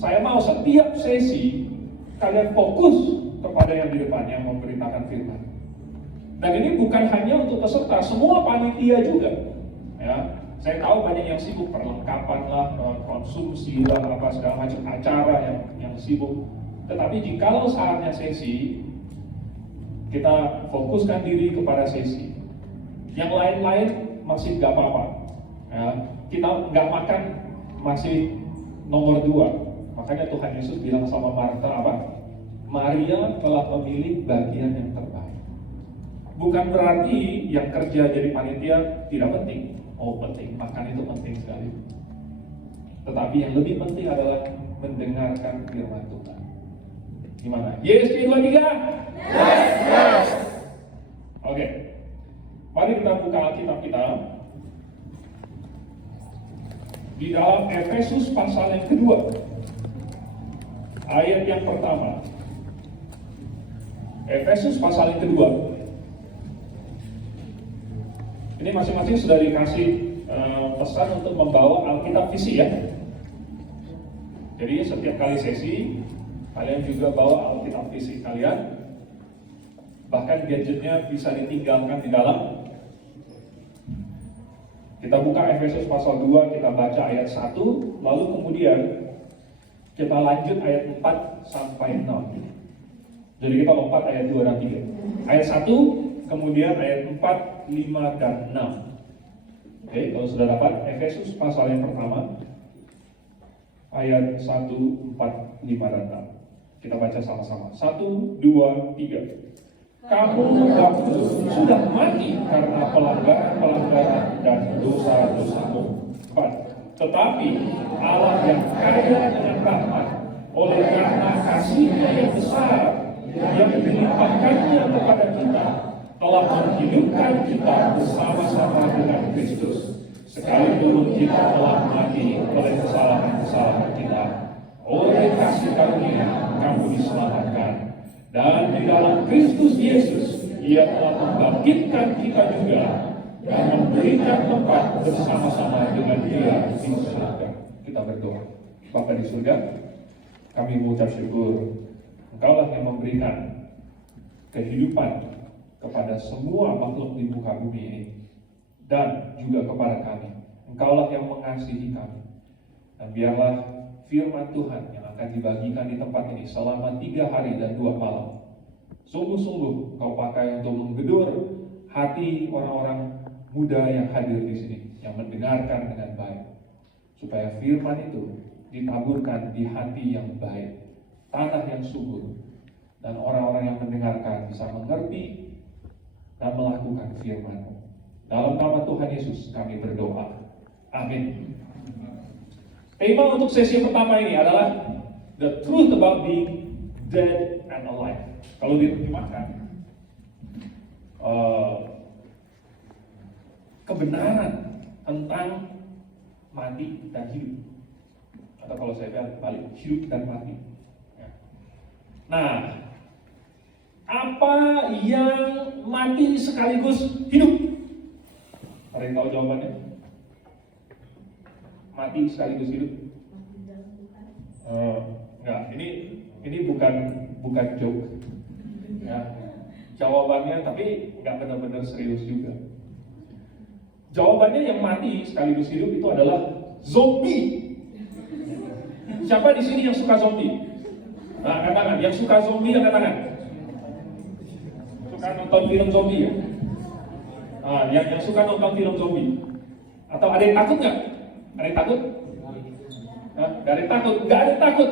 Saya mau setiap sesi kalian fokus kepada yang di depannya memberitakan firman. Dan ini bukan hanya untuk peserta, semua panitia juga. Ya, saya tahu banyak yang sibuk perlengkapan lah, konsumsi lah, apa segala macam acara yang sibuk. Tetapi jikalau saatnya sesi, kita fokuskan diri kepada sesi. Yang lain-lain masih nggak apa-apa. Ya, kita nggak makan masih nomor 2. Makanya Tuhan Yesus bilang sama Marta apa? Maria telah memilih bagian yang terbaik. Bukan berarti yang kerja jadi panitia tidak penting. Oh penting, makan itu penting sekali. Tetapi yang lebih penting adalah mendengarkan firman Tuhan. Gimana? Yes, 2, 3? Yes. Oke. Mari kita buka Alkitab kita di dalam Efesus pasal yang kedua. Ayat yang pertama. Efesus pasal yang kedua. Ini masing-masing sudah dikasih pesan untuk membawa Alkitab fisik ya. Jadi setiap kali sesi kalian juga bawa Alkitab fisik kalian. Bahkan gadgetnya bisa ditinggalkan di dalam. Kita buka Efesus pasal 2, kita baca ayat 1, lalu kemudian kita lanjut ayat 4 sampai 6. Jadi kita lompat ayat 2 dan 3. Ayat 1, kemudian ayat 4, 5, dan 6. Oke, kalau sudah dapat, Efesus pasal yang pertama, ayat 1, 4, 5, dan 6. Kita baca sama-sama. 1, 2, 3. Kamu sudah mati karena pelanggaran dan dosa-dosamu. 4. Tetapi Allah yang kaya dengan rahmat, oleh karena kasih-Nya yang besar yang dilimpahkannya kepada kita, telah menghidupkan kita bersama-sama dengan Kristus. Sekalipun kita telah mati oleh kesalahan-kesalahan kita, oleh kasih karunia kamu diselamatkan. Dan di dalam Kristus Yesus, Ia telah membangkitkan kita juga dan memberikan tempat bersama-sama dengan Dia di surga. Kita berdoa. Bapa di surga, kami mengucap syukur, Engkaulah yang memberikan kehidupan kepada semua makhluk di muka bumi ini, dan juga kepada kami. Engkaulah yang mengasihi kami. Dan biarlah firman Tuhan yang akan dibagikan di tempat ini selama 3 hari dan 2 malam sungguh-sungguh Kau pakai untuk menggedor hati orang-orang muda yang hadir di sini, yang mendengarkan dengan baik, supaya firman itu ditaburkan di hati yang baik, tanah yang subur, dan orang-orang yang mendengarkan bisa mengerti dan melakukan firman-Mu. Dalam nama Tuhan Yesus kami berdoa. Amin. Tema untuk sesi pertama ini adalah The Truth About Being Dead and Alive. Kalau diterjemahkan, kebenaran tentang mati dan hidup. Atau kalau saya bilang balik, hidup dan mati. Nah, apa yang mati sekaligus hidup? Ada yang tahu jawabannya? Mati sekaligus hidup? Enggak, ini bukan joke. Ya, jawabannya tapi nggak benar-benar serius juga. Jawabannya yang mati sekaligus hidup itu adalah zombie. Siapa di sini yang suka zombie? Nah, angkat tangan. Yang suka zombie angkat tangan. Suka nonton film zombie ya? Nah, yang suka nonton film zombie. Atau ada yang takut nggak? Ada yang takut? Nah, nggak ada yang takut. Nggak ada yang takut.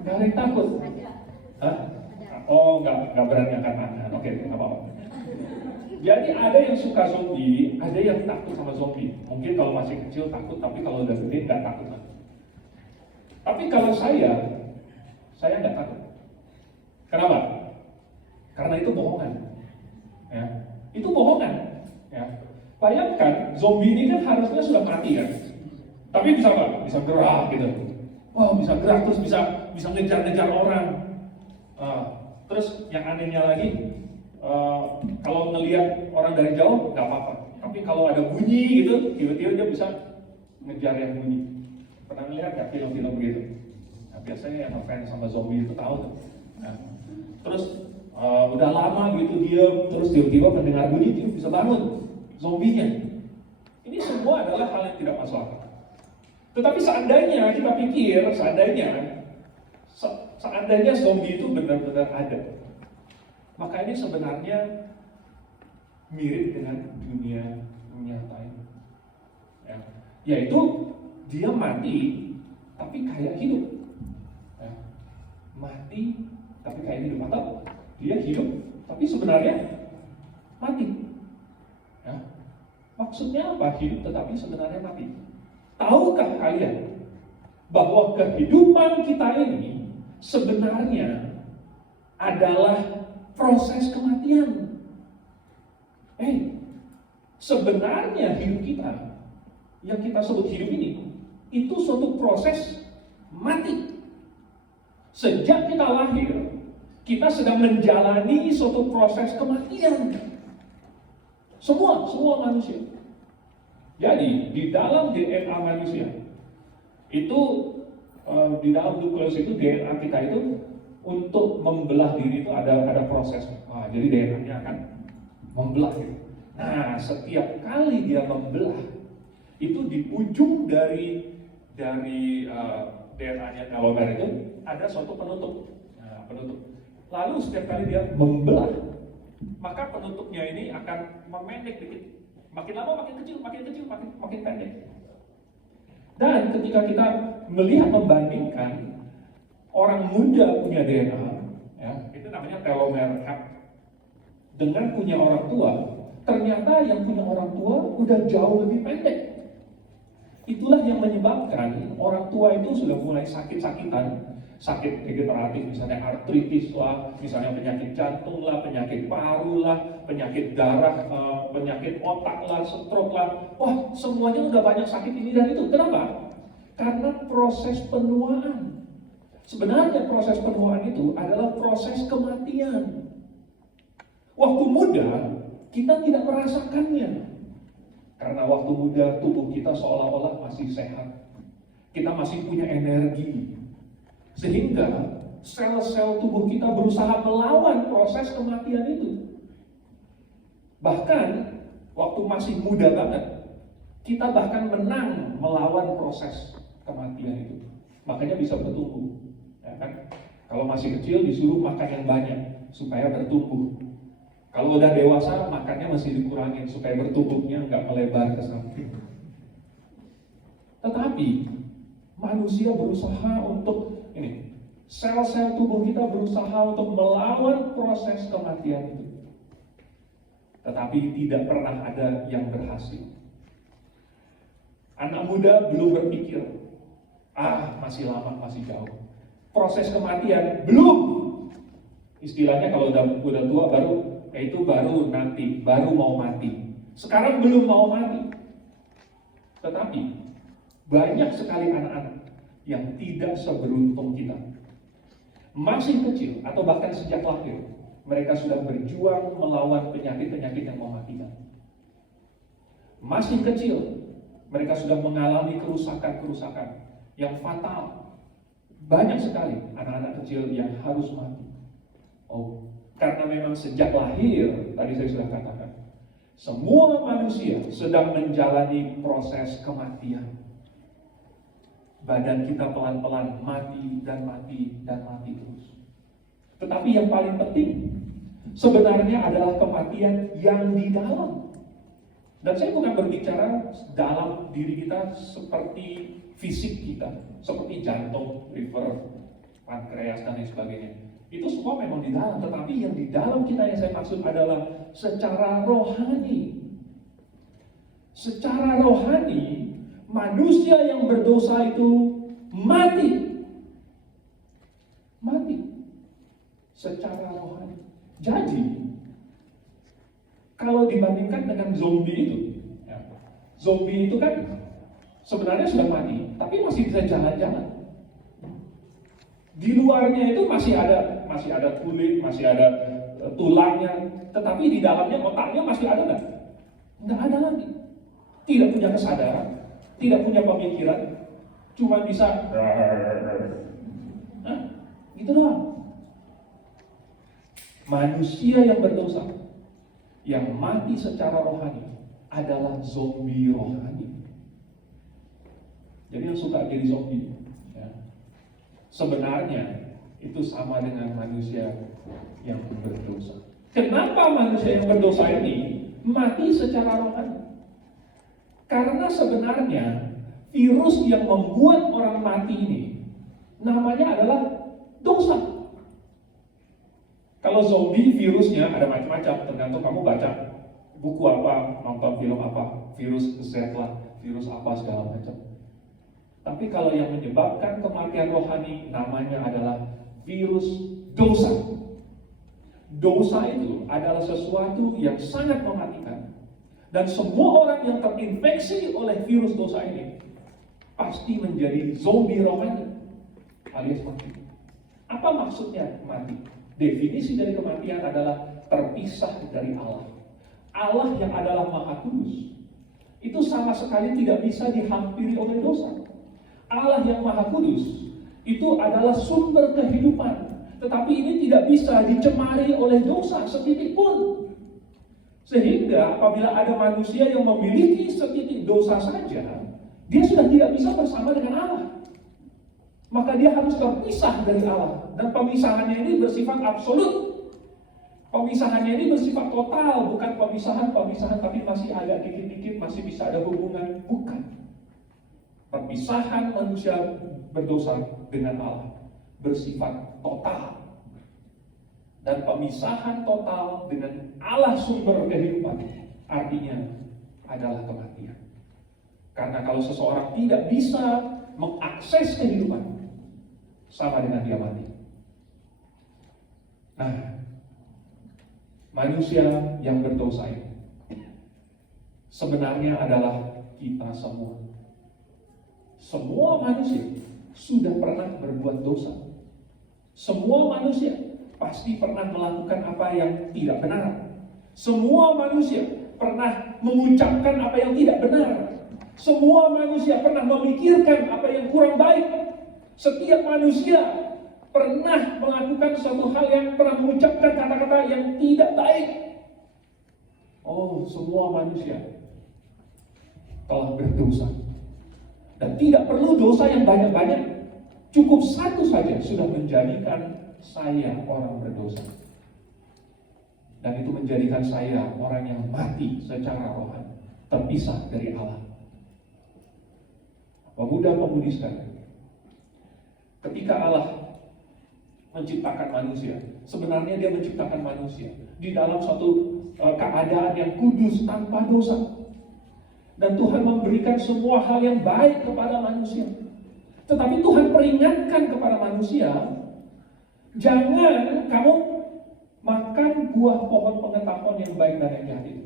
Nggak ada yang takut. Hah? Oh, nggak berani angkat tangan. Oke, nggak apa-apa. Jadi ada yang suka zombie, ada yang takut sama zombie. Mungkin kalau masih kecil takut, tapi kalau udah gede nggak takut lah. Tapi kalau saya nggak takut. Kenapa? Karena itu bohongan. Ya, itu bohongan. Ya. Bayangkan zombie ini kan harusnya sudah mati kan, tapi bisa apa? Bisa gerak gitu. Wah, bisa gerak terus bisa ngejar-ngejar orang. Terus yang anehnya lagi, kalau ngelihat orang dari jauh nggak apa-apa, tapi kalau ada bunyi gitu, tiba-tiba dia bisa ngejar yang bunyi. Pernah ngelihat kan? film-film begitu. Nah, biasanya yang ngefans sama zombie itu tahu tuh. Nah, terus udah lama gitu diam, terus tiba-tiba mendengar bunyi dia bisa bangun zombinya. Ini semua adalah hal yang tidak masuk akal. Tetapi seandainya kita pikir, seandainya zombie itu benar-benar ada, maka ini sebenarnya mirip dengan dunia nyata ini. Ya, yaitu dia mati tapi kayak hidup. Ya, mati tapi kayak hidup, atau dia hidup tapi sebenarnya mati. Ya, maksudnya apa? Hidup tetapi sebenarnya mati. Tahukah kalian bahwa kehidupan kita ini sebenarnya adalah proses kematian? Sebenarnya hidup kita yang kita sebut hidup ini itu suatu proses mati. Sejak kita lahir, kita sedang menjalani suatu proses kematian. Semua manusia. Jadi di dalam DNA manusia itu, di dalam nukleus itu DNA kita itu untuk membelah diri itu ada proses. Jadi DNA-nya akan membelah gitu. Nah, setiap kali dia membelah itu di ujung dari DNA-nya telomer itu ada suatu penutup. Nah, penutup. Lalu setiap kali dia membelah, maka penutupnya ini akan memendek dikit. Makin lama makin kecil, makin pendek. Dan ketika kita melihat membandingkan orang muda punya DNA, ya, itu namanya telomer dengan punya orang tua, ternyata yang punya orang tua udah jauh lebih pendek. Itulah yang menyebabkan orang tua itu sudah mulai sakit-sakitan, sakit degeneratif, misalnya artritis lah, misalnya penyakit jantung lah, penyakit paru lah, penyakit darah, penyakit otak lah, stroke lah. Wah, semuanya udah banyak sakit ini dan itu. Kenapa? Karena proses penuaan. Sebenarnya proses penuaan itu adalah proses kematian. Waktu muda, kita tidak merasakannya. Karena waktu muda tubuh kita seolah-olah masih sehat. Kita masih punya energi. Sehingga sel-sel tubuh kita berusaha melawan proses kematian itu. Bahkan waktu masih muda banget, kita bahkan menang melawan proses kematian itu. Makanya bisa bertumbuh. Ya kan? Kalau masih kecil disuruh makan yang banyak supaya bertumbuh. Kalau udah dewasa, makannya masih dikurangin supaya bertumbuhnya nggak melebar ke samping. Tetapi manusia berusaha untuk ini, sel-sel tubuh kita berusaha untuk melawan proses kematian itu. Tetapi tidak pernah ada yang berhasil. Anak muda belum berpikir, masih lama, masih jauh. Proses kematian belum. Istilahnya kalau udah tua baru nanti, baru mau mati. Sekarang belum mau mati. Tetapi banyak sekali anak-anak yang tidak seberuntung kita. Masih kecil atau bahkan sejak lahir, mereka sudah berjuang melawan penyakit-penyakit yang mematikan. Masih kecil, mereka sudah mengalami kerusakan-kerusakan yang fatal. Banyak sekali anak-anak kecil yang harus mati. Karena memang sejak lahir, tadi saya sudah katakan, semua manusia sedang menjalani proses kematian. Badan kita pelan-pelan mati dan mati dan mati terus. Tetapi yang paling penting sebenarnya adalah kematian yang di dalam. Dan saya bukan berbicara dalam diri kita seperti fisik kita, seperti jantung, liver, pankreas dan lain sebagainya. Itu semua memang di dalam, tetapi yang di dalam kita yang saya maksud adalah secara rohani. Secara rohani, manusia yang berdosa itu mati. Mati. Secara rohani. Jadi, kalau dibandingkan dengan zombie itu, zombie itu kan sebenarnya sudah mati, tapi masih bisa jalan-jalan. Di luarnya itu masih ada kulit, masih ada tulangnya, tetapi di dalamnya otaknya masih ada nggak? Nggak ada lagi. Tidak punya kesadaran, tidak punya pemikiran, cuma bisa gitu doang. Manusia yang berdosa, yang mati secara rohani adalah zombie rohani. Jadi yang suka jadi zombie, ya, sebenarnya itu sama dengan manusia yang berdosa. Kenapa manusia yang berdosa ini mati secara rohani? Karena sebenarnya virus yang membuat orang mati ini namanya adalah dosa. Kalau zombie virusnya ada macam-macam, tergantung kamu baca buku apa, nonton film apa, virus Z lah, virus apa segala macam. Tapi kalau yang menyebabkan kematian rohani namanya adalah virus dosa. Dosa itu adalah sesuatu yang sangat mematikan. Dan semua orang yang terinfeksi oleh virus dosa ini pasti menjadi zombie rohani alias mati. Apa maksudnya mati? Definisi dari kematian adalah terpisah dari Allah. Allah yang adalah Maha Kudus itu sama sekali tidak bisa dihampiri oleh dosa. Allah yang Maha Kudus itu adalah sumber kehidupan, tetapi ini tidak bisa dicemari oleh dosa setitik pun. Sehingga apabila ada manusia yang memiliki setitik dosa saja, dia sudah tidak bisa bersama dengan Allah. Maka dia harus terpisah dari Allah. Dan pemisahannya ini bersifat absolut. Pemisahannya ini bersifat total. Bukan pemisahan-pemisahan tapi masih agak dikit-dikit, masih bisa ada hubungan. Bukan. Perpisahan manusia berdosa dengan Allah bersifat total. Dan pemisahan total dengan Allah sumber kehidupan artinya adalah kematian. Karena kalau seseorang tidak bisa mengakses kehidupan, sama dengan dia mati. Nah, manusia yang berdosa ini sebenarnya adalah kita semua. Semua manusia sudah pernah berbuat dosa. Semua manusia pasti pernah melakukan apa yang tidak benar. Semua manusia pernah mengucapkan apa yang tidak benar. Semua manusia pernah memikirkan apa yang kurang baik. Setiap manusia pernah melakukan suatu hal yang pernah mengucapkan kata-kata yang tidak baik. Oh, semua manusia telah berdosa. Dan tidak perlu dosa yang banyak-banyak. Cukup satu saja sudah menjadikan saya orang berdosa. Dan itu menjadikan saya orang yang mati secara rohani, terpisah dari Allah. Pemuda-pemudi sekalian, ketika Allah menciptakan manusia, sebenarnya dia menciptakan manusia di dalam suatu keadaan yang kudus tanpa dosa. Dan Tuhan memberikan semua hal yang baik kepada manusia. Tetapi Tuhan peringatkan kepada manusia, jangan kamu makan buah pohon pengetahuan yang baik dan yang jahat itu.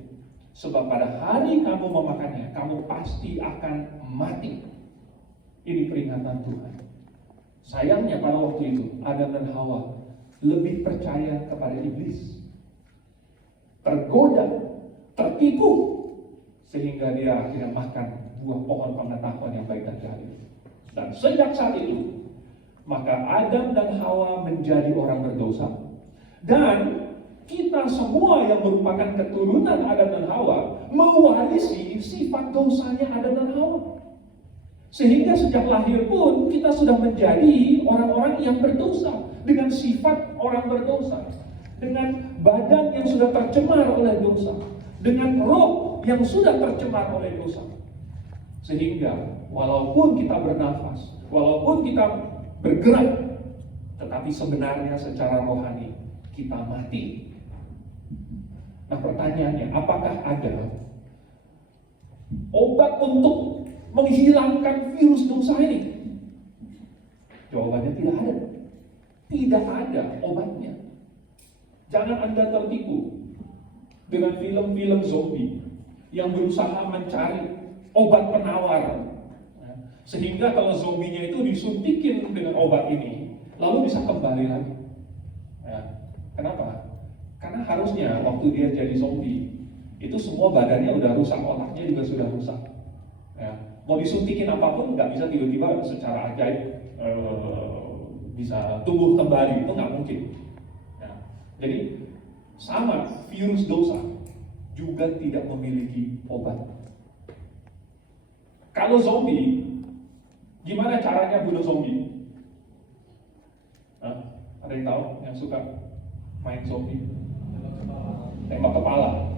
Sebab pada hari kamu memakannya, kamu pasti akan mati. Ini peringatan Tuhan. Sayangnya pada waktu itu Adam dan Hawa lebih percaya kepada iblis, tergoda, tertipu, sehingga dia akhirnya makan buah pohon pengetahuan yang baik dan jahat itu. Dan sejak saat itu maka Adam dan Hawa menjadi orang berdosa. Dan kita semua yang merupakan keturunan Adam dan Hawa mewarisi sifat dosanya Adam dan Hawa. Sehingga sejak lahir pun kita sudah menjadi orang-orang yang berdosa, dengan sifat orang berdosa, dengan badan yang sudah tercemar oleh dosa, dengan roh yang sudah tercemar oleh dosa. Sehingga walaupun kita bernafas, walaupun kita bergerak, tetapi sebenarnya secara rohani kita mati. Nah, pertanyaannya, apakah ada obat untuk menghilangkan virus dosa ini? Jawabannya tidak ada. Tidak ada obatnya. Jangan Anda tertipu dengan film-film zombie yang berusaha mencari obat penawar, sehingga kalau zombinya itu disuntikin dengan obat ini, lalu bisa kembali lagi. Kenapa? Karena harusnya waktu dia jadi zombie, itu semua badannya udah rusak, otaknya juga sudah rusak. Mau disuntikin apapun nggak bisa tiba-tiba secara ajaib bisa tumbuh kembali, itu nggak mungkin. Ya. Jadi sama virus dosa juga tidak memiliki obat. Kalau zombie, gimana caranya bunuh zombie? Ada yang tahu yang suka main zombie? Tembak kepala.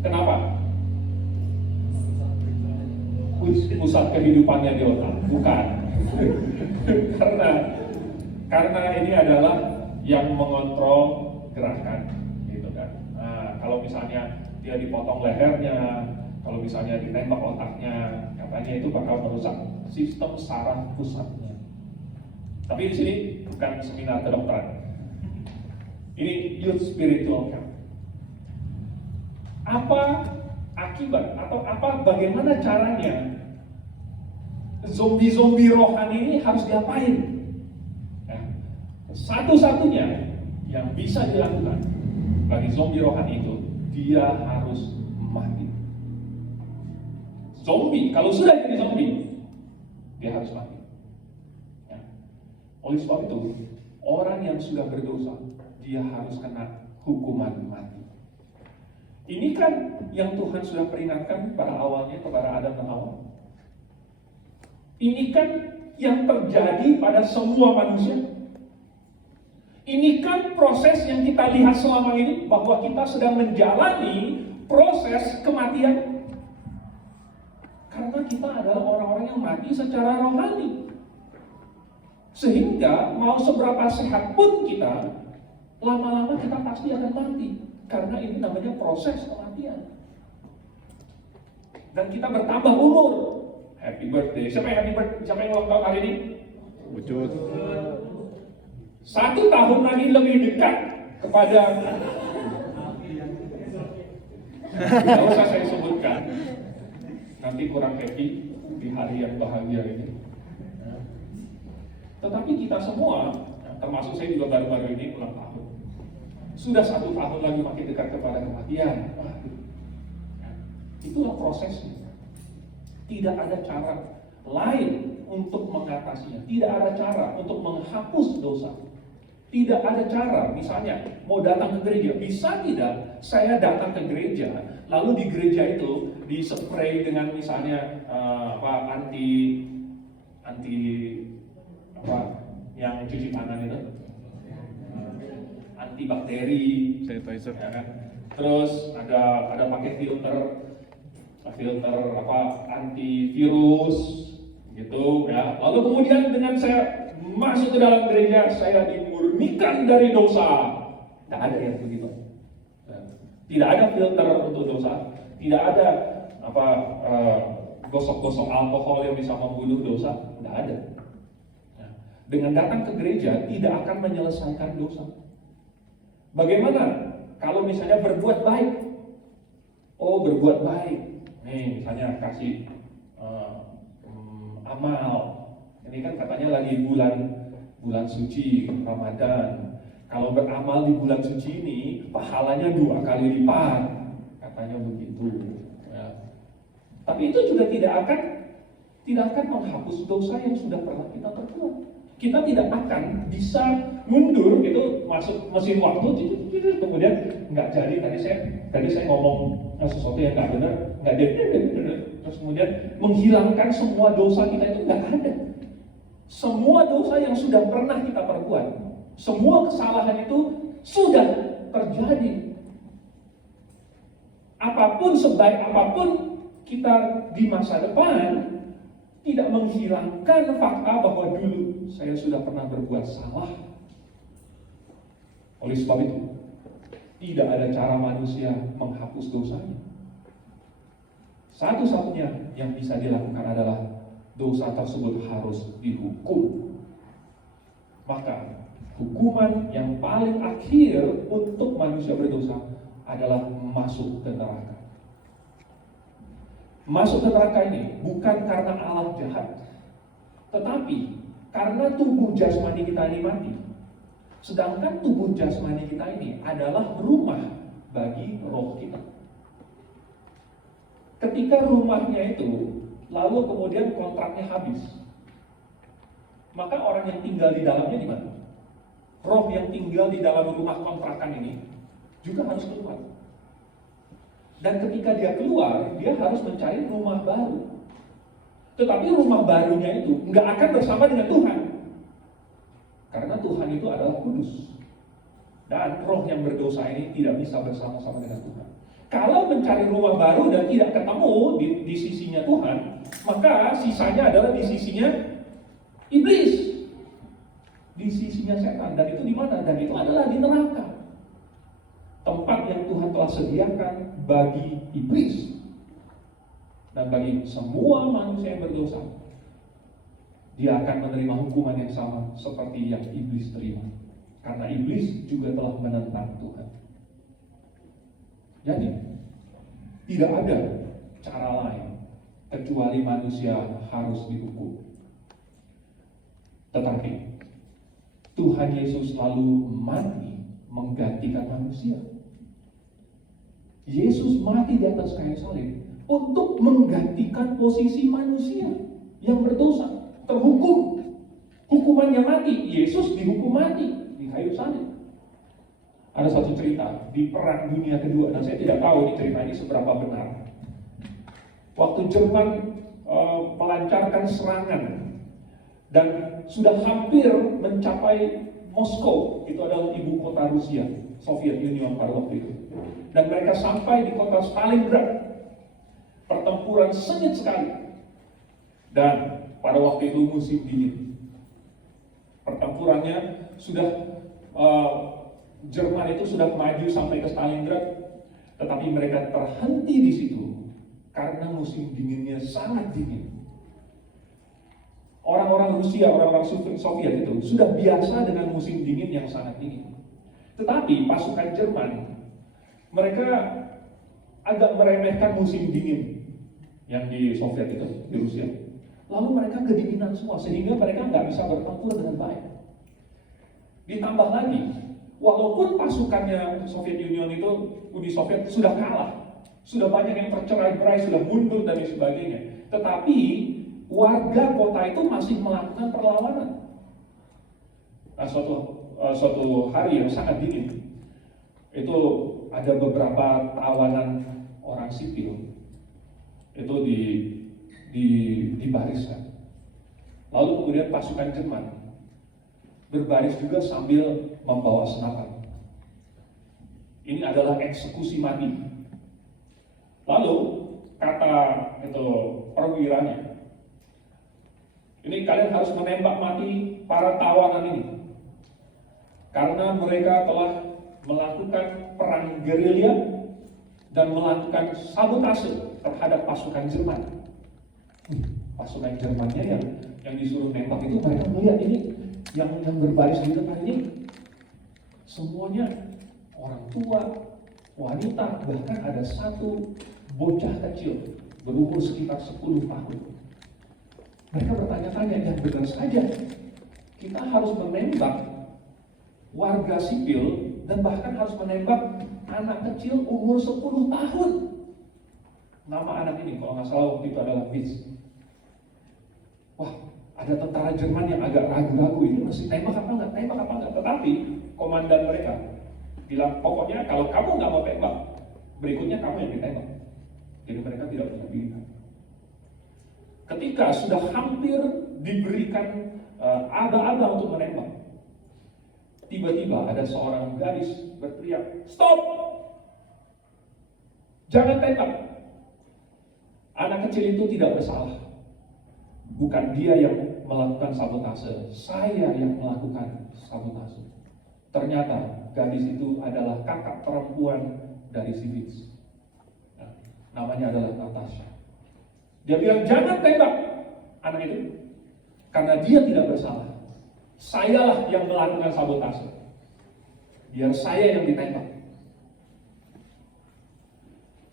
Kenapa? Pusat kehidupannya di otak, bukan. karena ini adalah yang mengontrol gerakan, gitu kan. Nah, kalau misalnya dia dipotong lehernya, kalau misalnya ditembak otaknya, katanya itu bakal merusak sistem saraf pusatnya. Tapi di sini bukan seminar kedokteran. Ini youth spiritual camp. Apa akibat atau bagaimana caranya zombie rohani ini harus diapain? Nah, satu-satunya yang bisa dilakukan bagi zombie rohani itu, dia harus mati. Zombie, kalau sudah jadi zombie, dia harus mati. Ya. Oleh sebab itu, orang yang sudah berdosa, dia harus kena hukuman mati. Ini kan yang Tuhan sudah peringatkan pada awalnya kepada Adam dan Hawa. Ini kan yang terjadi pada semua manusia. Ini kan proses yang kita lihat selama ini, bahwa kita sedang menjalani proses kematian. Karena kita adalah orang-orang yang mati secara rohani. Sehingga mau seberapa sehat pun kita, lama-lama kita pasti akan mati. Karena ini namanya proses kematian. Dan kita bertambah umur. Happy birthday. Siapa yang happy birthday? Siapa yang ulang tahun hari ini? Wujud. 1 tahun lagi lebih dekat kepada tidak usah saya sebutkan. Nanti kurang happy di hari yang bahagia ini. Tetapi kita semua, termasuk saya juga baru-baru ini ulang tahun, sudah 1 tahun lagi makin dekat kepada kematian. Itulah prosesnya. Tidak ada cara lain untuk mengatasinya. Tidak ada cara untuk menghapus dosa. Tidak ada cara, misalnya mau datang ke gereja, bisa tidak saya datang ke gereja, lalu di gereja itu dispray dengan misalnya anti yang cuci tangan itu, antibakteri, sanitizer, ya kan? Terus ada pakai filter antivirus gitu ya. Lalu kemudian dengan saya masuk ke dalam gereja, saya dimurnikan dari dosa. Tidak ada yang begitu. Tidak ada filter untuk dosa. Tidak ada gosok-gosok alkohol yang bisa membunuh dosa. Tidak ada. Dengan datang ke gereja tidak akan menyelesaikan dosa. Bagaimana kalau misalnya berbuat baik? Oh, berbuat baik. Nih, misalnya kasih amal. Ini kan katanya lagi bulan suci Ramadan. Kalau beramal di bulan suci ini, pahalanya 2 kali lipat. Katanya begitu. Ya. Tapi itu juga tidak akan menghapus dosa yang sudah pernah kita perbuat. Kita tidak akan bisa mundur gitu, masuk mesin waktu, kemudian nggak jadi. Tadi saya ngomong sesuatu yang nggak benar, nggak benar. Terus kemudian menghilangkan semua dosa kita itu nggak ada. Semua dosa yang sudah pernah kita perbuat, semua kesalahan itu sudah terjadi. Apapun sebaik apapun kita di masa depan, tidak menghilangkan fakta bahwa dulu saya sudah pernah berbuat salah. Oleh sebab itu, tidak ada cara manusia menghapus dosanya. Satu-satunya yang bisa dilakukan adalah dosa tersebut harus dihukum. Maka hukuman yang paling akhir untuk manusia berdosa adalah masuk ke neraka. Masuk ke neraka ini bukan karena Allah jahat, tetapi karena tubuh jasmani kita ini mati. Sedangkan tubuh jasmani kita ini adalah rumah bagi roh kita. Ketika rumahnya itu lalu kemudian kontraknya habis. Maka orang yang tinggal di dalamnya di mana? Roh yang tinggal di dalam rumah kontrakan ini juga harus keluar. Dan ketika dia keluar, dia harus mencari rumah baru. Tetapi rumah barunya itu nggak akan bersama dengan Tuhan. Karena Tuhan itu adalah kudus. Dan roh yang berdosa ini tidak bisa bersama-sama dengan Tuhan. Kalau mencari rumah baru dan tidak ketemu di sisinya Tuhan, maka sisanya adalah di sisinya iblis. Di sisinya setan. Dan itu di mana? Dan itu adalah di neraka. Tempat yang Tuhan telah sediakan bagi iblis dan bagi semua manusia yang berdosa. Dia akan menerima hukuman yang sama seperti yang iblis terima. Karena iblis juga telah menentang Tuhan. Jadi, tidak ada cara lain kecuali manusia harus dihukum. Tetapi Tuhan Yesus lalu mati menggantikan manusia. Yesus mati di atas kayu salib untuk menggantikan posisi manusia yang berdosa, terhukum. Hukumannya mati, Yesus dihukum mati di kayu salib. Ada satu cerita di Perang Dunia Kedua, dan saya tidak tahu ini cerita ini seberapa benar. Waktu Jerman melancarkan serangan dan sudah hampir mencapai Moskow, itu adalah ibu kota Rusia, Soviet Union pada waktu itu. Dan mereka sampai di kota Stalingrad. Pertempuran sengit sekali. Dan pada waktu itu musim dingin. Pertempurannya sudah Jerman itu sudah maju sampai ke Stalingrad, tetapi mereka terhenti di situ karena musim dinginnya sangat dingin. Orang-orang Rusia, orang-orang Soviet itu sudah biasa dengan musim dingin yang sangat dingin. Tetapi pasukan Jerman, mereka agak meremehkan musim dingin yang di Soviet itu, di Rusia. Lalu mereka kedinginan semua, sehingga mereka nggak bisa bertempur dengan baik. Ditambah lagi, walaupun pasukannya Soviet Union itu, Uni Soviet sudah kalah, sudah banyak yang tercerai-berai, sudah mundur dan sebagainya, tetapi warga kota itu masih melakukan perlawanan. Nah, suatu hari yang sangat dingin, itu ada beberapa tawanan orang sipil itu dibariskan. Lalu kemudian pasukan Jerman berbaris juga sambil membawa senapan. Ini adalah eksekusi mati. Lalu kata itu perwiranya, ini kalian harus menembak mati para tawanan ini, karena mereka telah melakukan perang gerilya dan melakukan sabotase terhadap pasukan Jerman. Pasukan Jermannya yang disuruh nembak itu, mereka melihat ini yang berbaris di depan ini semuanya orang tua, wanita, bahkan ada satu bocah kecil berumur sekitar 10 tahun. Mereka bertanya-tanya, yang benar saja kita harus menembak warga sipil dan bahkan harus menembak anak kecil umur 10 tahun. Nama anak ini kalau nggak salah waktu itu adalah Fitz. Wah, ada tentara Jerman yang agak ragu-ragu, ini mesti tembak apa enggak, tembak apa enggak. Tetapi komandan mereka bilang, pokoknya kalau kamu nggak mau tembak, berikutnya kamu yang ditembak. Jadi mereka tidak punya pilihan. Ketika sudah hampir diberikan aba-aba untuk menembak, tiba-tiba ada seorang gadis berteriak, "Stop! Jangan tembak!" Anak kecil itu tidak bersalah. Bukan dia yang melakukan sabotase, saya yang melakukan sabotase. Ternyata gadis itu adalah kakak perempuan dari si Fitz. Nah, namanya adalah Natasha. Dia bilang, "Jangan tembak anak itu, karena dia tidak bersalah. Sayalah yang melakukan sabotase. Biar saya yang ditembak."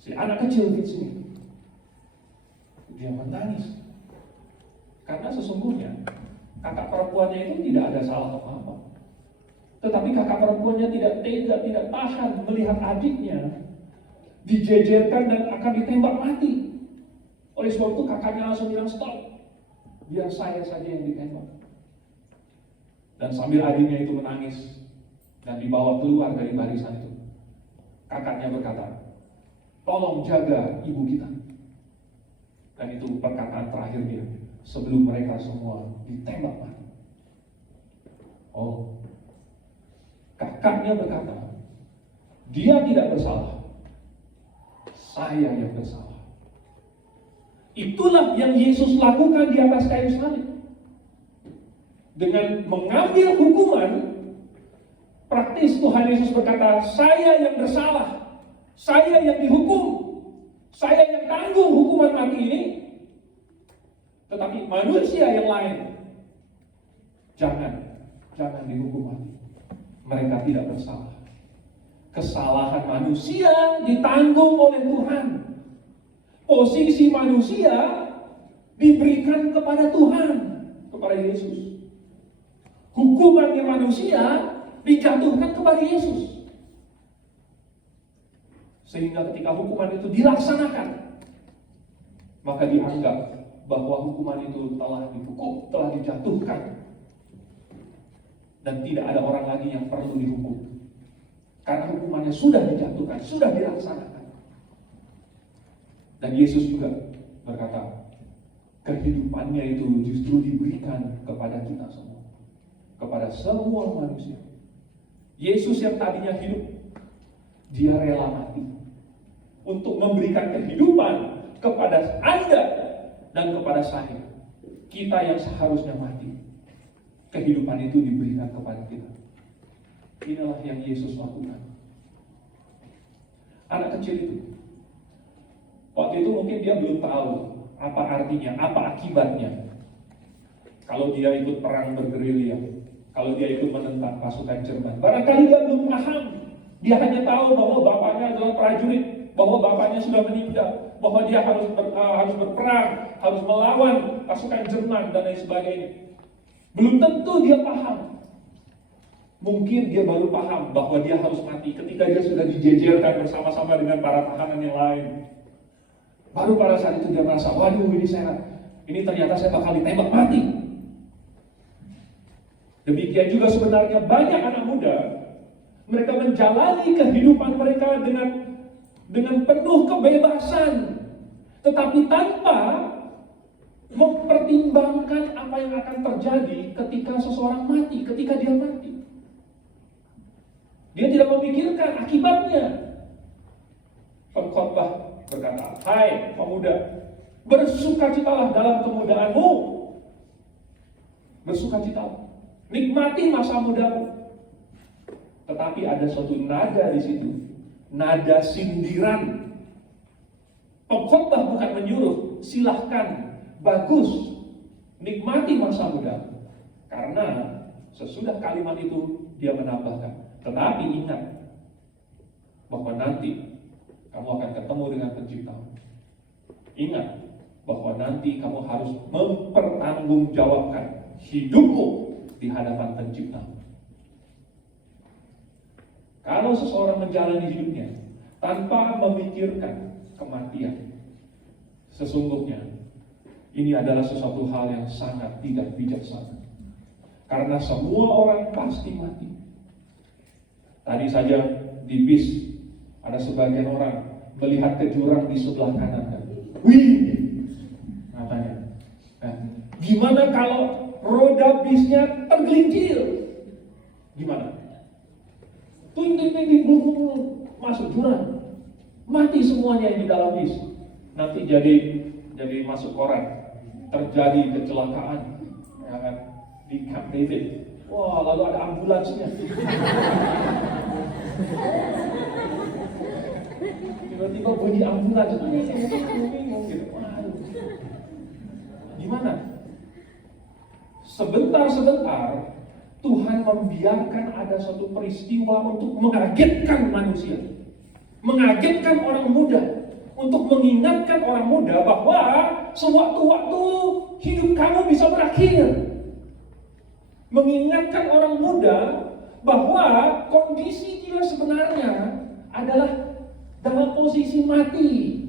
Si anak kecil Fitz ini, dia menangis. Karena sesungguhnya kakak perempuannya itu tidak ada salah apa-apa. Tetapi kakak perempuannya tidak tega, tidak tahan melihat adiknya dijejerkan dan akan ditembak mati. Oleh sebab itu kakaknya langsung bilang stop, biar saya saja yang ditembak. Dan sambil adiknya itu menangis dan dibawa keluar dari barisan itu, kakaknya berkata, tolong jaga ibu kita. Dan itu perkataan terakhir dia sebelum mereka semua ditembak mati. Oh, kakaknya berkata, dia tidak bersalah, saya yang bersalah. Itulah yang Yesus lakukan di atas kayu salib. Dengan mengambil hukuman, praktis Tuhan Yesus berkata, saya yang bersalah, saya yang dihukum, saya yang tanggung hukuman mati ini. Tetapi manusia yang lain, jangan dihukum mati. Mereka tidak bersalah. Kesalahan manusia ditanggung oleh Tuhan. Posisi manusia diberikan kepada Tuhan, kepada Yesus. Hukumannya manusia dijatuhkan kepada Yesus. Sehingga ketika hukuman itu dilaksanakan, maka dianggap bahwa hukuman itu telah dihukum, telah dijatuhkan. Dan tidak ada orang lagi yang perlu dihukum. Karena hukumannya sudah dijatuhkan, sudah dilaksanakan. Dan Yesus juga berkata, kehidupannya itu justru diberikan kepada kita semua. Kepada semua manusia. Yesus yang tadinya hidup, dia rela mati untuk memberikan kehidupan kepada Anda dan kepada saya. Kita yang seharusnya mati, kehidupan itu diberikan kepada kita. Inilah yang Yesus lakukan. Anak kecil itu, waktu itu mungkin dia belum tahu apa artinya, apa akibatnya kalau dia ikut perang bergerilya, kalau dia ikut menentang pasukan Jerman. Barangkali dia belum paham. Dia hanya tahu bahwa bapaknya adalah prajurit, bahwa bapaknya sudah meninggal, bahwa dia harus berperang, harus melawan pasukan Jerman dan lain sebagainya. Belum tentu dia paham. Mungkin dia baru paham bahwa dia harus mati ketika dia sudah dijejelkan bersama-sama dengan para tahanan yang lain. Baru pada saat itu dia merasa, waduh ini ternyata saya bakal ditembak mati. Demikian juga sebenarnya banyak anak muda, mereka menjalani kehidupan mereka dengan penuh kebebasan, tetapi tanpa mempertimbangkan apa yang akan terjadi ketika seseorang mati, ketika dia mati. Dia tidak memikirkan akibatnya. Pengkhotbah berkata, hai pemuda, bersukacitalah dalam kemudaanmu. Bersukacitalah. Nikmati masa mudamu. Tetapi ada suatu nada di situ, nada sindiran. Pengkhotbah bukan menyuruh, silahkan, bagus, nikmati masa mudamu. Karena sesudah kalimat itu dia menambahkan, tetapi ingat bahwa nanti kamu akan ketemu dengan Penciptamu. Ingat bahwa nanti kamu harus mempertanggungjawabkan hidupmu di hadapan Penciptamu. Kalau seseorang menjalani hidupnya tanpa memikirkan kematian, sesungguhnya ini adalah sesuatu hal yang sangat tidak bijaksana. Karena semua orang pasti mati. Tadi saja di bis ada sebagian orang melihat ke jurang di sebelah kanan kan. Wih, katanya. Gimana kalau roda bisnya tergelincir? Gimana? Ting, masuk jurang, mati semuanya yang di dalam bis. Nanti jadi masuk koran, terjadi kecelakaan, ya kan, di Camp David. Wah, lalu ada ambulansnya. Tiba-tiba bunyi ambulans, bingung gitu. Waduh, gimana? Sebentar Tuhan membiarkan ada suatu peristiwa untuk mengagetkan manusia, mengagetkan orang muda, untuk mengingatkan orang muda bahwa sewaktu-waktu hidup kamu bisa berakhir. Mengingatkan orang muda bahwa kondisi dia sebenarnya adalah dalam posisi mati,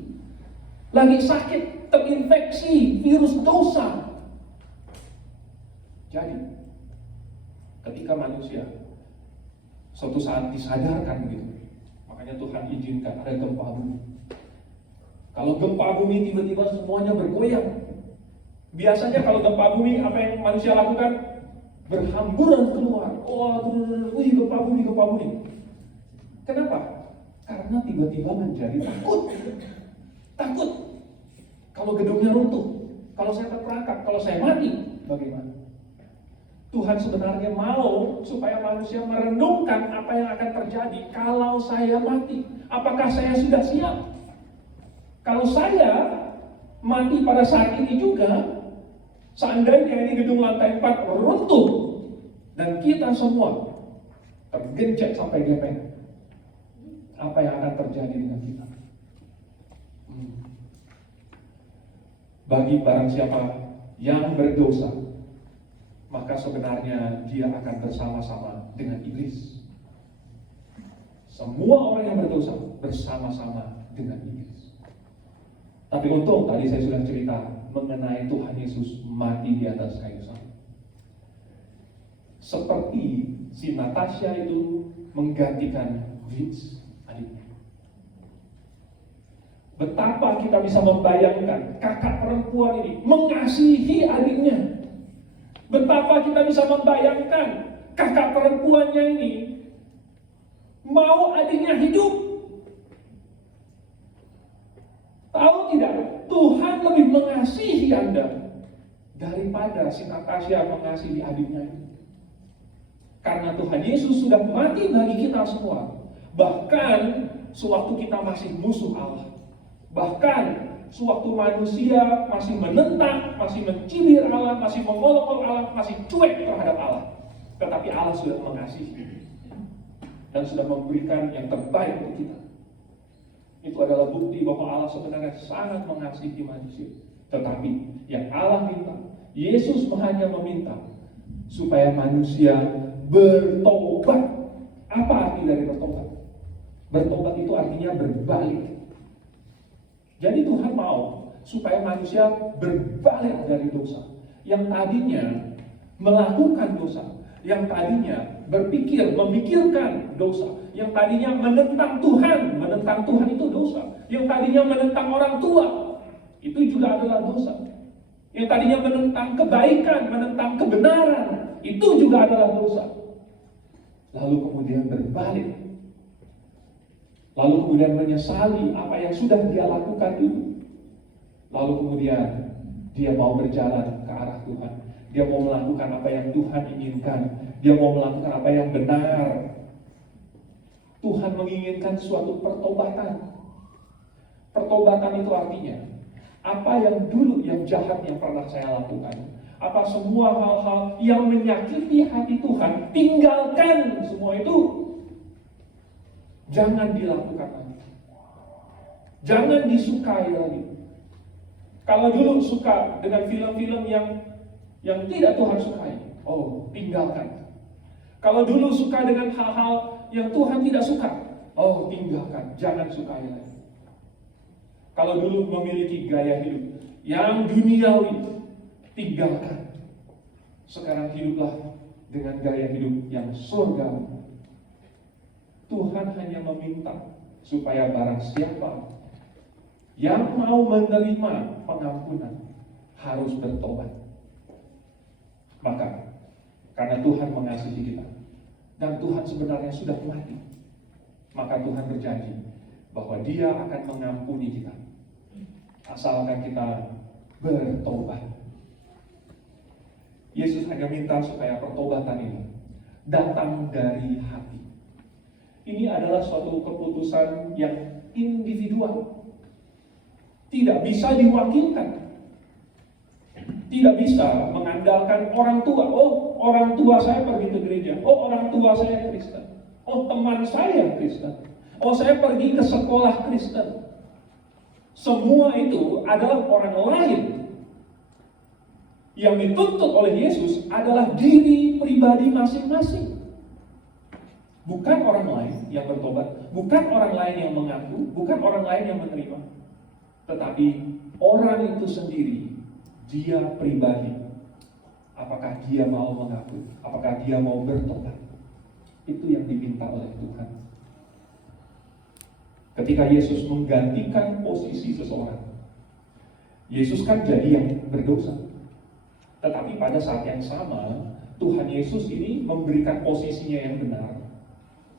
lagi sakit, terinfeksi virus dosa. Jadi, ketika manusia suatu saat disadarkan begitu, makanya Tuhan izinkan ada gempa bumi. Kalau gempa bumi tiba-tiba semuanya bergoyang. Biasanya kalau gempa bumi apa yang manusia lakukan? Berhamburan keluar. Wih, gempa bumi. Kenapa? Karena tiba-tiba menjadi takut. Takut. Kalau gedungnya runtuh, kalau saya terperangkap, kalau saya mati, bagaimana? Tuhan sebenarnya mau supaya manusia merenungkan apa yang akan terjadi kalau saya mati. Apakah saya sudah siap? Kalau saya mati pada saat ini juga, seandainya ini gedung lantai 4 runtuh dan kita semua tergencet sampai gepeng, apa yang akan terjadi dengan kita? Bagi barang siapa yang berdosa, maka sebenarnya dia akan bersama-sama dengan iblis. Semua orang yang berdosa bersama-sama dengan iblis. Tapi untung tadi saya sudah cerita mengenai Tuhan Yesus mati di atas kayu salib. Seperti si Natasha itu menggantikan Vince adiknya. Betapa kita bisa membayangkan kakak perempuan ini mengasihi adiknya. Betapa kita bisa membayangkan kakak perempuannya ini mau adiknya hidup. Tahu tidak? Tuhan lebih mengasihi Anda daripada si Natasha mengasihi adiknya ini. Karena Tuhan Yesus sudah mati bagi kita semua. Bahkan sewaktu kita masih musuh Allah. Bahkan sewaktu manusia masih menentang, masih mencibir Allah, masih mengolok-olok Allah, masih cuek terhadap Allah. Tetapi Allah sudah mengasihi dan sudah memberikan yang terbaik untuk kita. Itu adalah bukti bahwa Allah sebenarnya sangat mengasihi manusia. Tetapi yang Allah minta, Yesus hanya meminta supaya manusia bertobat. Apa arti dari bertobat? Bertobat itu artinya berbalik. Jadi Tuhan mau supaya manusia berbalik dari dosa. Yang tadinya melakukan dosa, yang tadinya berpikir, memikirkan dosa, yang tadinya menentang Tuhan itu dosa. Yang tadinya menentang orang tua, itu juga adalah dosa. Yang tadinya menentang kebaikan, menentang kebenaran, itu juga adalah dosa. Lalu kemudian berbalik. Lalu kemudian menyesali apa yang sudah dia lakukan dulu. Lalu kemudian dia mau berjalan ke arah Tuhan. Dia mau melakukan apa yang Tuhan inginkan. Dia mau melakukan apa yang benar. Tuhan menginginkan suatu pertobatan. Pertobatan itu artinya apa yang dulu yang jahat yang pernah saya lakukan, apa semua hal-hal yang menyakiti hati Tuhan, tinggalkan semua itu. Jangan dilakukan lagi. Jangan disukai lagi. Kalau dulu suka dengan film-film yang tidak Tuhan sukai, tinggalkan. Kalau dulu suka dengan hal-hal yang Tuhan tidak suka, tinggalkan. Jangan sukai lagi. Kalau dulu memiliki gaya hidup yang duniawi, tinggalkan. Sekarang hiduplah dengan gaya hidup yang surgawi. Tuhan hanya meminta supaya barang siapa yang mau menerima pengampunan harus bertobat. Maka karena Tuhan mengasihi kita dan Tuhan sebenarnya sudah mati, maka Tuhan berjanji bahwa Dia akan mengampuni kita asalkan kita bertobat. Yesus hanya minta supaya pertobatan ini datang dari hati. Ini adalah suatu keputusan yang individual. Tidak bisa diwakilkan. Tidak bisa mengandalkan orang tua. Orang tua saya pergi ke gereja. Orang tua saya Kristen. Teman saya Kristen. Saya pergi ke sekolah Kristen. Semua itu adalah orang lain. Yang dituntut oleh Yesus adalah diri pribadi masing-masing. Bukan orang lain yang bertobat, bukan orang lain yang mengaku, bukan orang lain yang menerima, tetapi orang itu sendiri, dia pribadi, apakah dia mau mengaku, apakah dia mau bertobat. Itu yang diminta oleh Tuhan. Ketika Yesus menggantikan posisi seseorang, Yesus kan jadi yang berdosa. Tetapi pada saat yang sama, Tuhan Yesus ini memberikan posisinya yang benar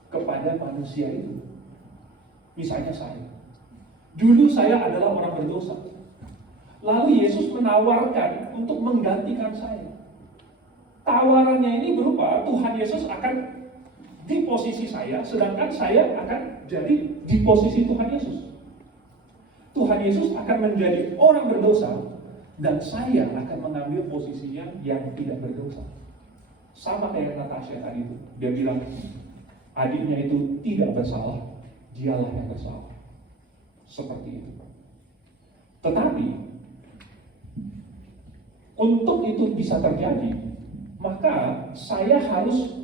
kepada manusia itu. Misalnya saya. Dulu saya adalah orang berdosa. Lalu Yesus menawarkan untuk menggantikan saya. Tawarannya ini berupa Tuhan Yesus akan di posisi saya, sedangkan saya akan jadi di posisi Tuhan Yesus. Tuhan Yesus akan menjadi orang berdosa, dan saya akan mengambil posisinya yang tidak berdosa. Sama kayak Natasha tadi itu. Dia bilang, adiknya itu tidak bersalah, dialah yang bersalah. Seperti itu. Tetapi, untuk itu bisa terjadi, maka saya harus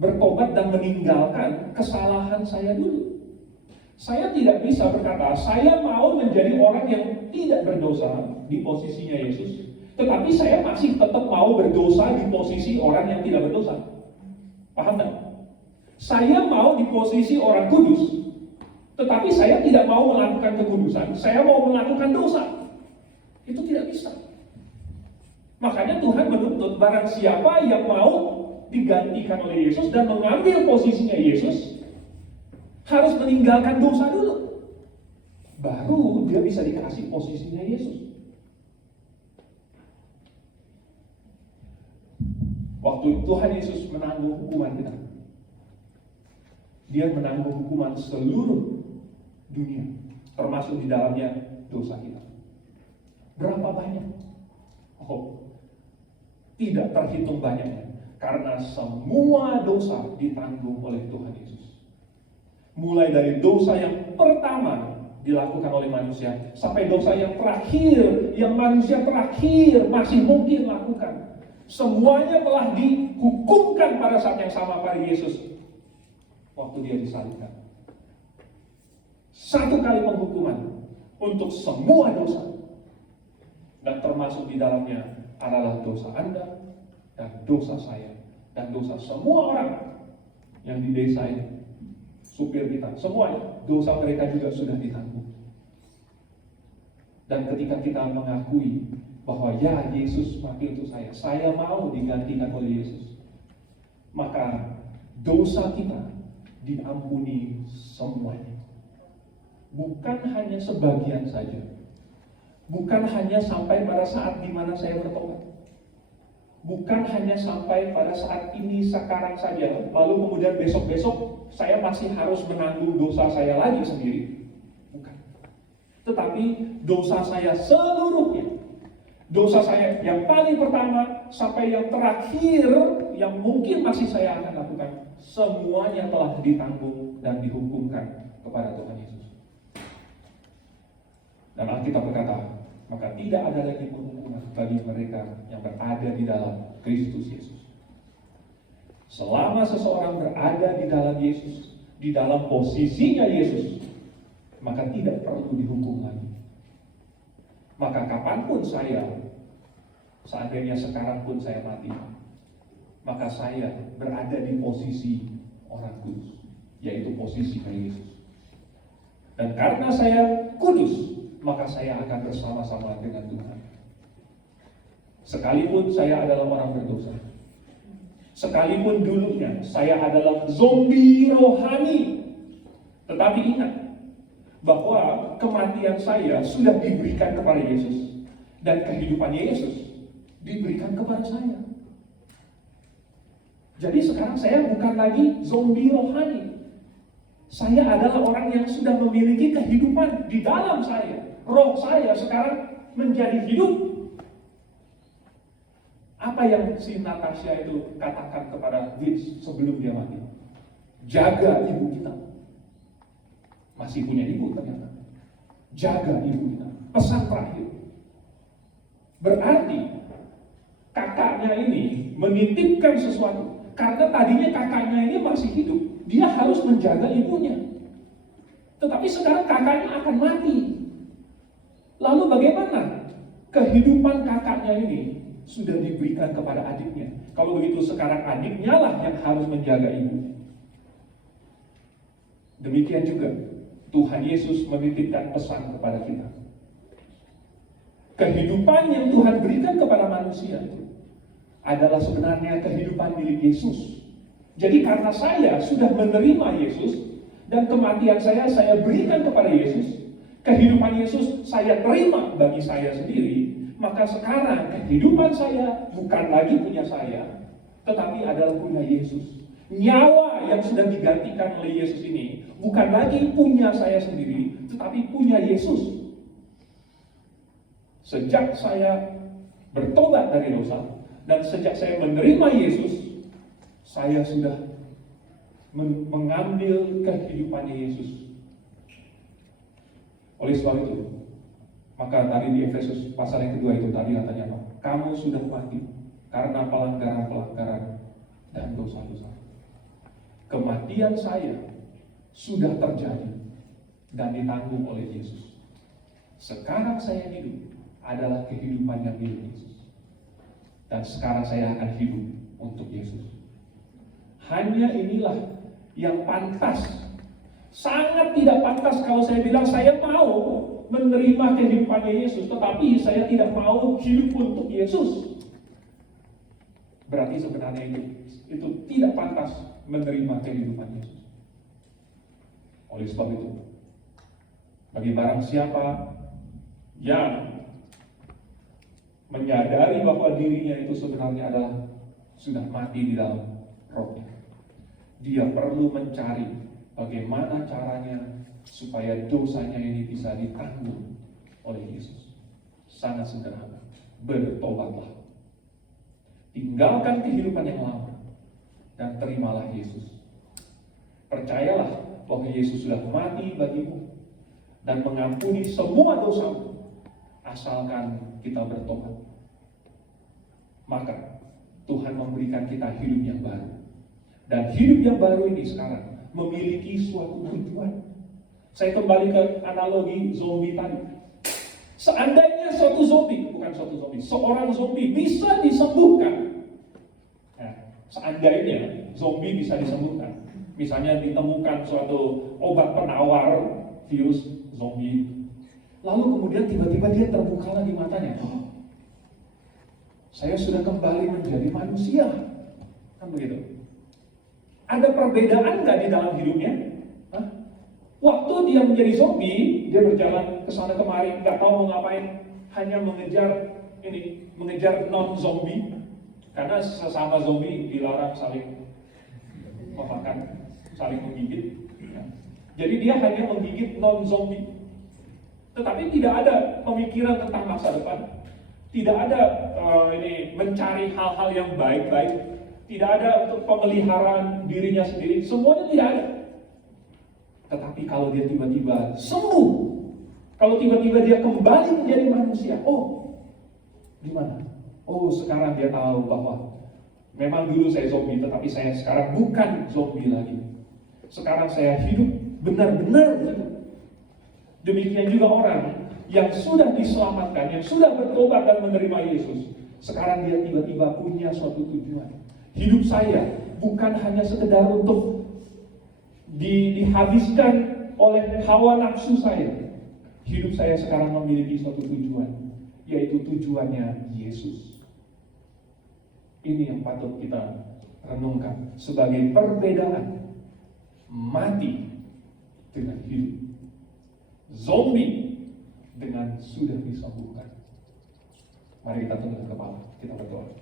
bertobat dan meninggalkan kesalahan saya dulu. Saya tidak bisa berkata, saya mau menjadi orang yang tidak berdosa di posisinya Yesus, tetapi saya masih tetap mau berdosa di posisi orang yang tidak berdosa. Paham tak? Saya mau di posisi orang kudus, tetapi saya tidak mau melakukan kekudusan, saya mau melakukan dosa. Itu tidak bisa. Makanya Tuhan menuntut barang siapa yang mau digantikan oleh Yesus dan mengambil posisinya Yesus, harus meninggalkan dosa dulu. Baru dia bisa dikasih posisinya Yesus. Waktu Tuhan Yesus menanggung hukuman kita, dia menanggung hukuman seluruh dunia, termasuk di dalamnya dosa kita. Berapa banyak? Oh, tidak terhitung banyaknya, karena semua dosa ditanggung oleh Tuhan Yesus. Mulai dari dosa yang pertama dilakukan oleh manusia, sampai dosa yang terakhir, yang manusia terakhir masih mungkin lakukan. Semuanya telah dihukumkan pada saat yang sama pada Yesus waktu dia disalibkan. Satu kali penghukuman untuk semua dosa, dan termasuk di dalamnya adalah dosa Anda dan dosa saya dan dosa semua orang yang di desa ini, supir kita, semuanya dosa mereka juga sudah ditanggung. Dan ketika kita mengakui bahwa ya Yesus mati untuk saya mau digantikan oleh Yesus, maka dosa kita diampuni semuanya. Bukan hanya sebagian saja. Bukan hanya sampai pada saat di mana saya bertobat. Bukan hanya sampai pada saat ini sekarang saja, lalu kemudian besok-besok saya masih harus menanggung dosa saya lagi sendiri. Bukan. Tetapi dosa saya seluruhnya, dosa saya yang paling pertama sampai yang terakhir yang mungkin masih saya akan lakukan, semuanya telah ditanggung dan dihukumkan kepada Tuhan Yesus. Dan Alkitab berkata, maka tidak ada lagi penghukuman bagi mereka yang berada di dalam Kristus Yesus. Selama seseorang berada di dalam Yesus, di dalam posisinya Yesus, maka tidak perlu dihukum lagi. Maka kapanpun saya, seandainya sekarang pun saya mati, maka saya berada di posisi orang kudus, yaitu posisinya Yesus. Dan karena saya kudus, maka saya akan bersama-sama dengan Tuhan. Sekalipun saya adalah orang berdosa, sekalipun dulunya saya adalah zombie rohani, tetapi ingat bahwa kematian saya sudah diberikan kepada Yesus, dan kehidupan Yesus diberikan kepada saya. Jadi sekarang saya bukan lagi zombie rohani. Saya adalah orang yang sudah memiliki kehidupan di dalam saya. Roh saya sekarang menjadi hidup. Apa yang si Natasha itu katakan kepada Vince sebelum dia mati? Jaga ibu kita. Masih punya ibu ternyata. Jaga ibu kita. Pesan terakhir. Berarti kakaknya ini menitipkan sesuatu. Karena tadinya kakaknya ini masih hidup, dia harus menjaga ibunya. Tetapi sekarang kakaknya akan mati. Lalu bagaimana kehidupan kakaknya ini sudah diberikan kepada adiknya? Kalau begitu sekarang adiknya lah yang harus menjaga ibu. Demikian juga Tuhan Yesus menitipkan pesan kepada kita. Kehidupan yang Tuhan berikan kepada manusia itu adalah sebenarnya kehidupan milik Yesus. Jadi karena saya sudah menerima Yesus dan kematian saya berikan kepada Yesus, kehidupan Yesus saya terima bagi saya sendiri, maka sekarang kehidupan saya bukan lagi punya saya, tetapi adalah punya Yesus. Nyawa yang sudah digantikan oleh Yesus ini bukan lagi punya saya sendiri, tetapi punya Yesus. Sejak saya bertobat dari dosa dan sejak saya menerima Yesus, saya sudah mengambil kehidupannya Yesus. Oleh sebab itu, maka tadi di Efesus pasal yang kedua itu tadi katanya apa? Kamu sudah mati karena pelanggaran-pelanggaran dan dosa-dosa. Kematian saya sudah terjadi dan ditanggung oleh Yesus. Sekarang saya hidup adalah kehidupan yang milik Yesus. Dan sekarang saya akan hidup untuk Yesus. Hanya inilah yang pantas. Sangat tidak pantas kalau saya bilang saya mau menerima kehidupannya Yesus, tetapi saya tidak mau hidup untuk Yesus. Berarti sebenarnya itu tidak pantas menerima kehidupan Yesus. Oleh sebab itu, bagi barang siapa yang menyadari bahwa dirinya itu sebenarnya adalah sudah mati di dalam rohnya, dia perlu mencari bagaimana caranya supaya dosanya ini bisa ditanggung oleh Yesus. Sangat sederhana, bertobatlah, tinggalkan kehidupan yang lama dan terimalah Yesus. Percayalah bahwa Yesus sudah mati bagimu dan mengampuni semua dosamu, asalkan kita bertobat. Maka Tuhan memberikan kita hidup yang baru. Dan hidup yang baru ini sekarang memiliki suatu tujuan. Saya kembali ke analogi zombie tadi. Seandainya seorang zombie bisa disembuhkan. Nah, seandainya zombie bisa disembuhkan, misalnya ditemukan suatu obat penawar virus zombie, lalu kemudian tiba-tiba dia terbuka lagi matanya. Oh, saya sudah kembali menjadi manusia. Kan begitu. Ada perbedaan nggak di dalam hidupnya? Hah? Waktu dia menjadi zombie, dia berjalan ke sana kemari, nggak tahu mau ngapain, hanya mengejar non-zombie, karena sesama zombie dilarang saling memakan, saling menggigit. Jadi dia hanya menggigit non-zombie. Tetapi tidak ada pemikiran tentang masa depan, tidak ada mencari hal-hal yang baik-baik, tidak ada untuk pemeliharaan dirinya sendiri, semuanya tidak ada. Tetapi kalau dia tiba-tiba sembuh, kalau tiba-tiba dia kembali menjadi manusia, oh, gimana? Oh, sekarang dia tahu bahwa memang dulu saya zombie, tetapi saya sekarang bukan zombie lagi. Sekarang saya hidup benar-benar hidup. Demikian juga orang yang sudah diselamatkan, yang sudah bertobat dan menerima Yesus, sekarang dia tiba-tiba punya suatu tujuan. Hidup saya bukan hanya sekedar untuk dihabiskan oleh hawa nafsu saya. Hidup saya sekarang memiliki suatu tujuan, yaitu tujuannya Yesus. Ini yang patut kita renungkan sebagai perbedaan mati dengan hidup, zombie dengan sudah disembuhkan. Mari kita tundukkan kepala, kita berdoa.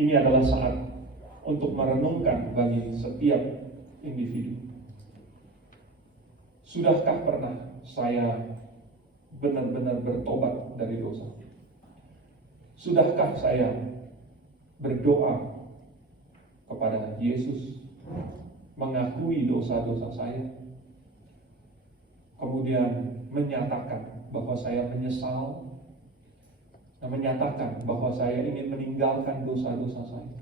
Ini adalah saat untuk merenungkan bagi setiap individu. Sudahkah pernah saya benar-benar bertobat dari dosa? Sudahkah saya berdoa kepada Yesus, mengakui dosa-dosa saya, kemudian menyatakan bahwa saya menyesal, dan menyatakan bahwa saya ingin meninggalkan dosa-dosa saya,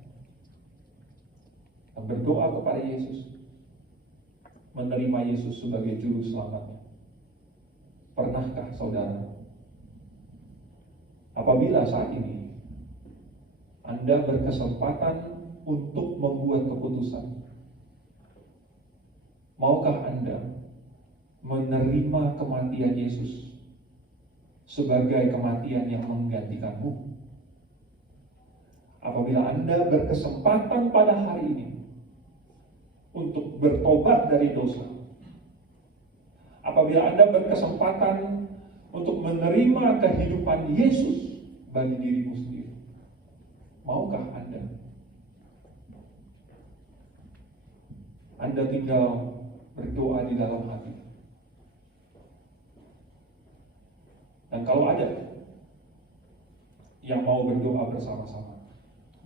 dan berdoa kepada Yesus menerima Yesus sebagai juru selamatnya? Pernahkah saudara? Apabila saat ini Anda berkesempatan untuk membuat keputusan, maukah Anda menerima kematian Yesus sebagai kematian yang menggantikanmu? Apabila Anda berkesempatan pada hari ini untuk bertobat dari dosa, apabila Anda berkesempatan untuk menerima kehidupan Yesus bagi dirimu sendiri, maukah Anda? Anda tinggal berdoa di dalam hati. Dan kalau ada yang mau berdoa bersama-sama,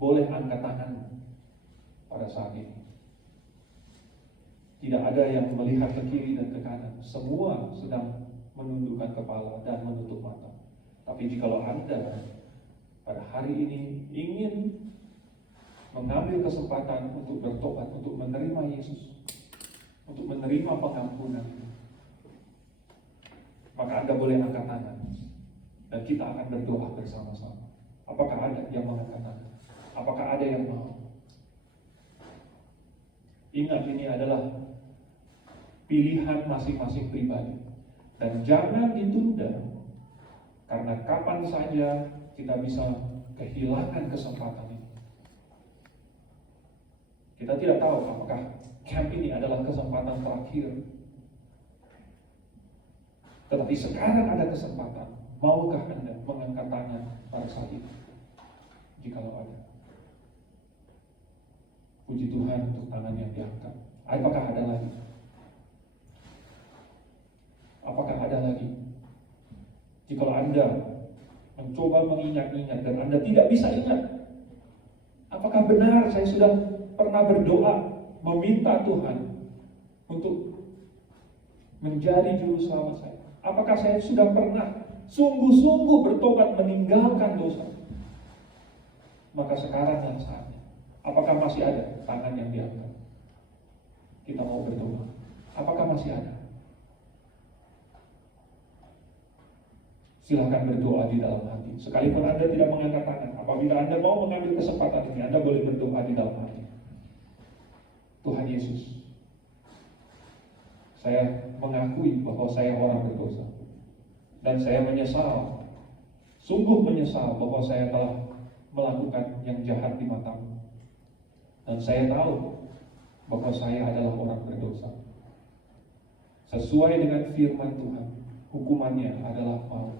boleh angkat tangan pada saat ini. Tidak ada yang melihat ke kiri dan ke kanan. Semua sedang menundukkan kepala dan menutup mata. Tapi jikalau Anda pada hari ini ingin mengambil kesempatan untuk bertobat, untuk menerima Yesus, untuk menerima pengampunan, maka Anda boleh angkat tangan dan kita akan berdoa bersama-sama. Apakah ada yang mengangkat tangan? Apakah ada yang mau? Ingat, ini adalah pilihan masing-masing pribadi. Dan jangan ditunda, karena kapan saja kita bisa kehilangan kesempatan ini. Kita tidak tahu apakah camp ini adalah kesempatan terakhir. Tetapi sekarang ada kesempatan. Maukah Anda mengangkat tangan pada saat ini? Jikalau ada. Puji Tuhan untuk tangan yang diangkat. Apakah ada lagi? Apakah ada lagi? Jikalau Anda mencoba mengingat-ingat dan Anda tidak bisa ingat, apakah benar saya sudah pernah berdoa meminta Tuhan untuk menjadi juru selamat saya? Apakah saya sudah pernah sungguh-sungguh bertobat meninggalkan dosa? Maka sekarang yang saatnya. Apakah masih ada tangan yang diangkat? Kita mau berdoa. Apakah masih ada? Silahkan berdoa di dalam hati. Sekalipun Anda tidak mengangkat tangan, apabila Anda mau mengambil kesempatan ini, Anda boleh berdoa di dalam hati. Tuhan Yesus, saya mengakui bahwa saya orang berdosa. Dan saya menyesal, sungguh menyesal bahwa saya telah melakukan yang jahat di matamu. Dan saya tahu bahwa saya adalah orang berdosa. Sesuai dengan firman Tuhan, hukumannya adalah maut.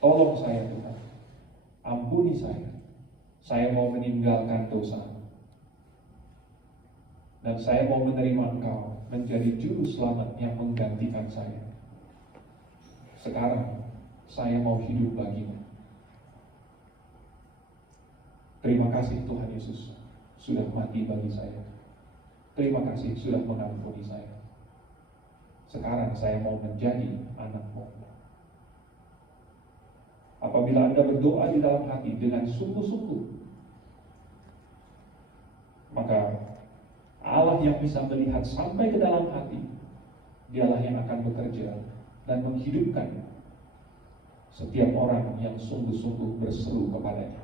Tolong saya Tuhan, ampuni saya. Saya mau meninggalkan dosa. Dan saya mau menerima Engkau menjadi juru selamat yang menggantikan saya. Sekarang saya mau hidup bagimu. Terima kasih Tuhan Yesus sudah mati bagi saya. Terima kasih sudah mengampuni saya. Sekarang saya mau menjadi anak-Mu. Apabila Anda berdoa di dalam hati dengan sungguh-sungguh, maka Allah yang bisa melihat sampai ke dalam hati, Dialah yang akan bekerja dan menghidupkan setiap orang yang sungguh-sungguh berseru kepadanya.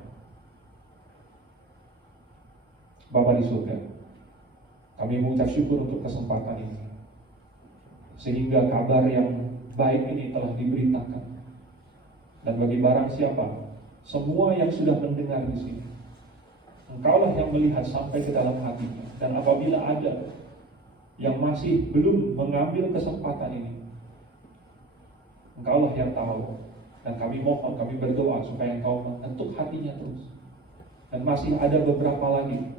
Bapa di surga, kami mengucap syukur untuk kesempatan ini, sehingga kabar yang baik ini telah diberitakan. Dan bagi barang siapa, semua yang sudah mendengar di sini, Engkaulah yang melihat sampai ke dalam hatinya. Dan apabila ada yang masih belum mengambil kesempatan ini, Engkaulah yang tahu. Dan kami mohon, kami berdoa supaya Engkau mengetuk hatinya terus. Dan masih ada beberapa lagi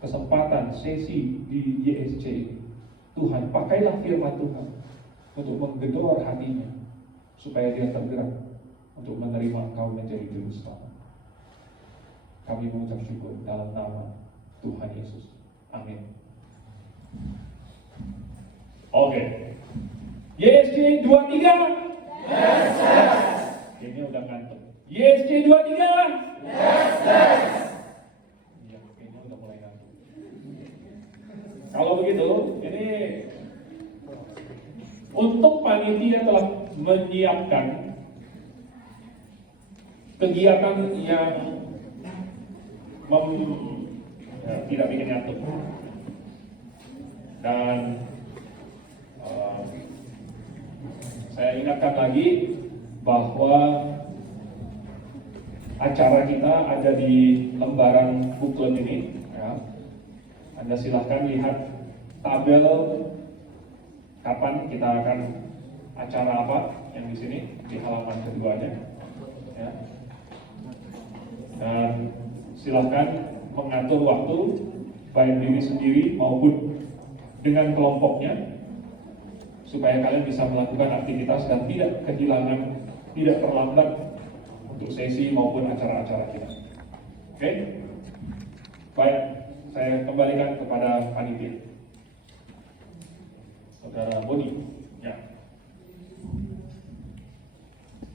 kesempatan sesi di YSC ini. Tuhan, pakailah firman Tuhan untuk menggedor hatinya, supaya dia tergerak untuk menerima Engkau menjadi juru selamat. Kami mengucap syukur dalam nama Tuhan Yesus. Amin. Oke. YSC 23. Yes, yes. Ini udah ngantuk. YSC 23. Yes, yes. Iya, ini udah mulai ngantuk. Kalau begitu, Untuk panitia telah menyiapkan kegiatan yang tidak bikin ngantuk. Dan saya ingatkan lagi bahwa acara kita ada di lembaran booklet ini. Ya. Anda silahkan lihat tabel kapan kita akan acara apa yang di sini di halaman keduanya. Ya. Dan silahkan mengatur waktu baik diri sendiri maupun dengan kelompoknya supaya kalian bisa melakukan aktivitas dan tidak kehilangan, tidak terlambat untuk sesi maupun acara-acara kita. Oke? Baik, saya kembalikan kepada panitia. Saudara Boni.